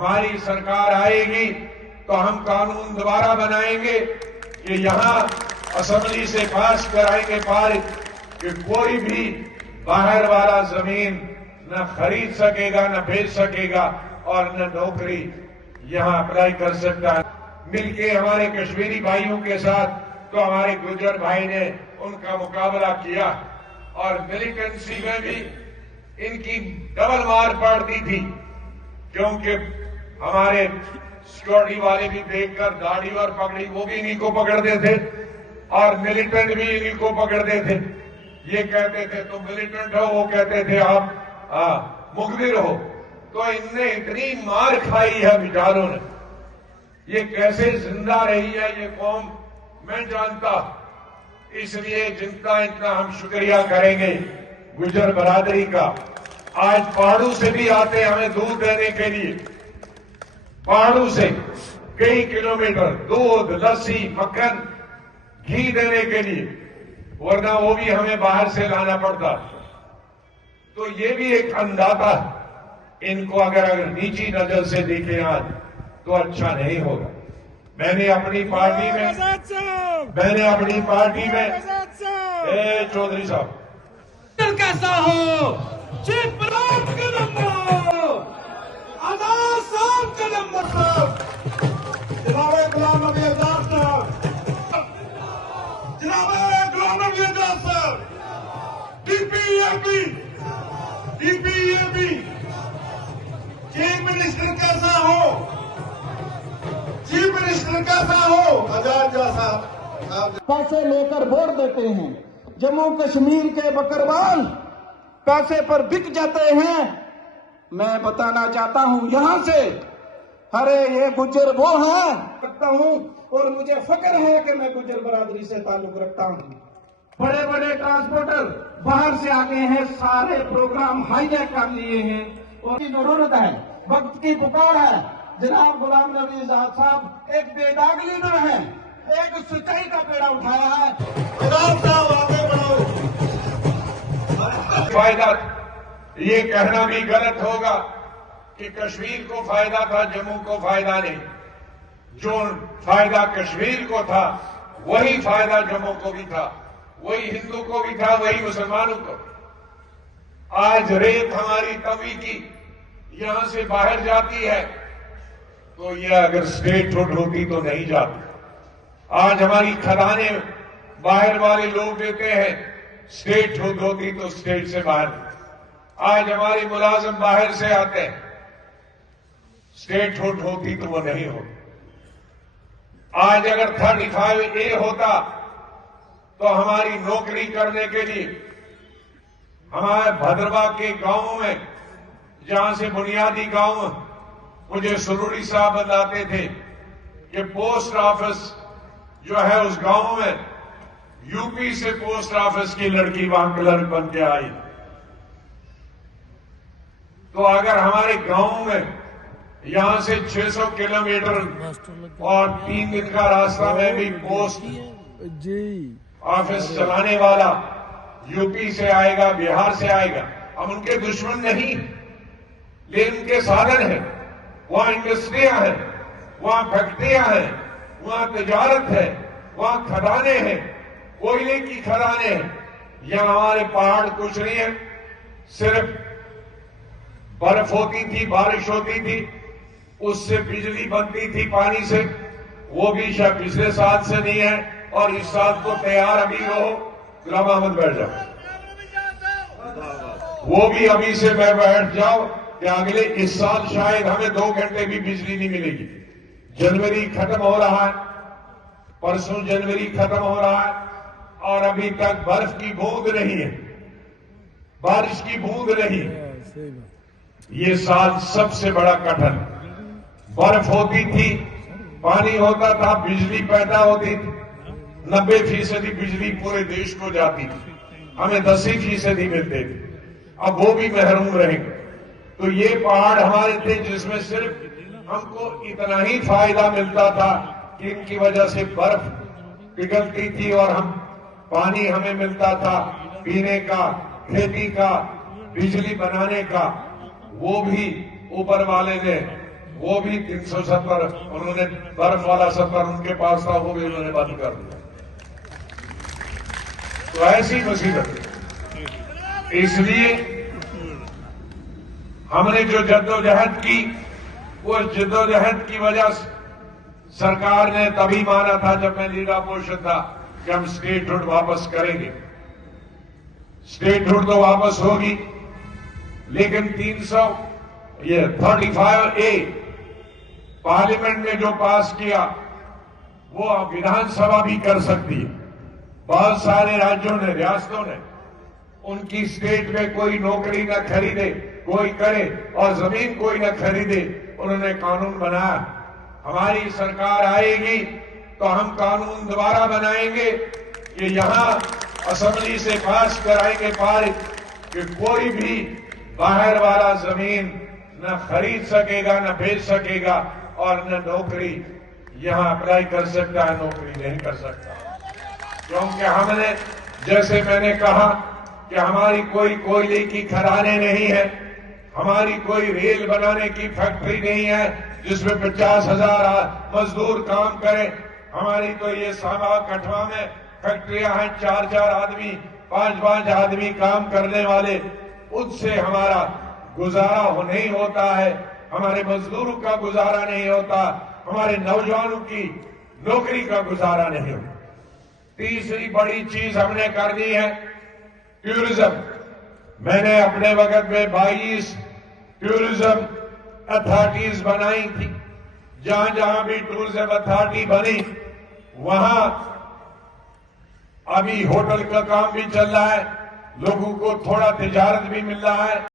ہماری سرکار آئے گی تو ہم قانون دوبارہ بنائیں گے کہ یہاں اسمبلی سے پاس کرائیں گے پارک کہ کوئی بھی باہر والا زمین نہ خرید سکے گا نہ بیچ سکے گا اور نہ نوکری یہاں اپلائی کر سکتا ہے. مل کے ہمارے کشمیری بھائیوں کے ساتھ تو ہمارے گجر بھائی نے ان کا مقابلہ کیا اور ملیٹنسی میں بھی ان کی ڈبل مار پڑتی تھی کیونکہ ہمارے سیکورٹی والے بھی دیکھ کر داڑھی اور پگڑی وہ بھی انہی کو پکڑتے تھے اور ملیٹنٹ بھی انہی کو پکڑتے تھے. یہ کہتے تھے تم ملیٹنٹ ہو, وہ کہتے تھے آپ مخبر ہو. تو ان نے اتنی مار کھائی ہے بیچاروں نے. یہ کیسے زندہ رہی ہے یہ قوم میں جانتا. اس لیے جن کا اتنا ہم شکریہ کریں گے گجر برادری کا. آج پہاڑوں سے بھی آتے ہمیں دودھ دینے کے لیے, پہاڑوں سے کئی کلومیٹر دودھ, لسی, مکھن, گھی دینے کے لیے, ورنہ وہ بھی ہمیں باہر سے لانا پڑتا. تو یہ بھی ایک اندازہ ان کو اگر نیچی نظر سے دیکھیں آج تو اچھا نہیں ہوگا. میں نے اپنی پارٹی میں چودھری صاحب کیسا ہو چیف بلاک کا نمبر آزاد صاحب کا نمبر جناب غلام نبی آزاد صاحب, جناب غلام نبی آزاد صاحب, D P A B chief minister کیسا ہو, چیف منسٹر کیسا ہو آزاد صاحب. پیسے لے کر ووٹ دیتے ہیں. جموں کشمیر کے بکروال پیسے پر بک جاتے ہیں. میں بتانا چاہتا ہوں یہاں سے, ارے یہ گجر وہ ہیں رکھتا ہوں اور مجھے فخر ہے کہ میں گجر برادری سے تعلق رکھتا ہوں. بڑے بڑے ٹرانسپورٹر باہر سے آ گئے ہیں, سارے پروگرام ہائی جیک کر لیے ہیں اور کی ضرورت ہے, وقت کی پکار ہے. جناب غلام نبی آزاد صاحب ایک بے داغ لیڈر ہے, ایک سچائی کا بیڑا اٹھایا ہے. جناب صاحب آگے بڑھو. فائدہ یہ کہنا بھی غلط ہوگا کہ کشمیر کو فائدہ تھا جموں کو فائدہ نہیں. جو فائدہ کشمیر کو تھا وہی فائدہ جموں کو بھی تھا, وہی ہندو کو بھی تھا, وہی مسلمانوں کو. آج ریت ہماری توی کی یہاں سے باہر جاتی ہے تو یہ اگر اسٹیٹ ہوڈ ہوتی تو نہیں جاتی. آج ہماری کھدانیں باہر والے لوگ دیتے ہیں, اسٹیٹ ہوڈ ہوتی تو اسٹیٹ سے باہر. آج ہماری ملازم باہر سے آتے ہیں, اسٹیٹ ہوڈ ہوتی تو وہ نہیں ہوتی. آج اگر 35A ہوتا تو ہماری نوکری کرنے کے لیے ہمارے بھدروا کے گاؤں میں, جہاں سے بنیادی گاؤں مجھے سروڑی صاحب بتاتے تھے کہ پوسٹ آفس جو ہے اس گاؤں میں یو پی سے پوسٹ آفس کی لڑکی وہاں کلرک بن کے آئی. تو اگر ہمارے گاؤں میں یہاں سے 600 کلومیٹر اور 3 دن کا راستہ میں بھی پوسٹ آفس چلانے والا یو پی سے آئے گا, بہار سے آئے گا. ہم ان کے دشمن نہیں, لیکن ان کے سادھن ہیں. وہاں انڈسٹریاں ہیں, وہاں فیکٹریاں ہیں, وہاں تجارت ہے, وہاں کھدانے ہیں, کوئلے کی کھدانے ہیں. یہاں ہمارے پہاڑ کچھ نہیں ہے, صرف برف ہوتی تھی, بارش ہوتی تھی, اس سے بجلی بنتی تھی پانی سے, وہ بھی شاید پچھلے سال سے نہیں ہے. اور اس سال کو تیار ابھی رہو. غلام احمد بیٹھ جاؤ, وہ بھی ابھی سے میں بیٹھ جاؤ کہ اگلے اس سال شاید ہمیں 2 گھنٹے بھی بجلی نہیں ملے گی. جنوری ختم ہو رہا ہے, پرسوں جنوری ختم ہو رہا ہے اور ابھی تک برف کی بوند نہیں ہے, بارش کی بوند نہیں. یہ سال سب سے بڑا کٹھن. برف ہوتی تھی, پانی ہوتا تھا, بجلی پیدا ہوتی تھی, 90% بجلی پورے دیش کو جاتی تھی, ہمیں 10% ملتے تھے. اب وہ بھی محروم رہیں گے. تو یہ پہاڑ ہمارے تھے جس میں صرف ہم کو اتنا ہی فائدہ ملتا تھا کہ ان کی وجہ سے برف پگھلتی تھی اور پانی ہمیں ملتا تھا پینے کا, کھیتی کا, بجلی بنانے کا. وہ بھی اوپر والے نے وہ بھی 370 انہوں نے برف والا سفر ان کے پاس تھا، وہ بھی انہوں نے بند کر دیا۔ تو ایسی مصیبت، اس لیے ہم نے جو جدوجہد کی، وہ جدوجہد کی وجہ سے سرکار نے تبھی مانا تھا جب میں لیڈر اپوزیشن تھا کہ ہم اسٹیٹ ہوڈ واپس کریں گے۔ اسٹیٹ ہوڈ تو واپس ہوگی، لیکن 35A پارلیمنٹ نے جو پاس کیا وہ ودھان سبھا بھی کر سکتی ہے۔ بہت سارے راجیوں نے، ریاستوں نے ان کی اسٹیٹ میں کوئی نوکری نہ خریدے، کوئی کرے اور زمین کوئی نہ خریدے، انہوں نے قانون بنایا۔ ہماری سرکار آئے گی تو ہم قانون دوبارہ بنائیں گے کہ یہاں اسمبلی سے پاس کرائیں گے پارٹ کہ کوئی بھی باہر والا زمین نہ خرید سکے گا، نہ بیچ سکے گا اور نہ نوکری یہاں اپلائی کر سکتا ہے، نوکری نہیں کر سکتا۔ کیونکہ ہم نے، جیسے میں نے کہا کہ ہماری کوئی کوئلے کی کھدانیں نہیں ہے، ہماری کوئی ریل بنانے کی فیکٹری نہیں ہے جس میں 50,000 مزدور کام کریں۔ ہماری تو یہ سانبا کٹھوا میں فیکٹریاں ہیں، 4 آدمی، 5 آدمی کام کرنے والے، ان سے ہمارا گزارا نہیں ہوتا ہے، ہمارے مزدوروں کا گزارا نہیں ہوتا، ہمارے نوجوانوں کی نوکری کا گزارا نہیں ہوتا۔ تیسری بڑی چیز ہم نے کر دی ہے ٹورزم۔ میں نے اپنے وقت میں 22 ٹورزم اتھارٹیز بنائی تھی۔ جہاں جہاں بھی ٹورزم اتھارٹی بنی وہاں ابھی ہوٹل کا کام بھی چل رہا ہے، لوگوں کو تھوڑا تجارت بھی مل رہا ہے۔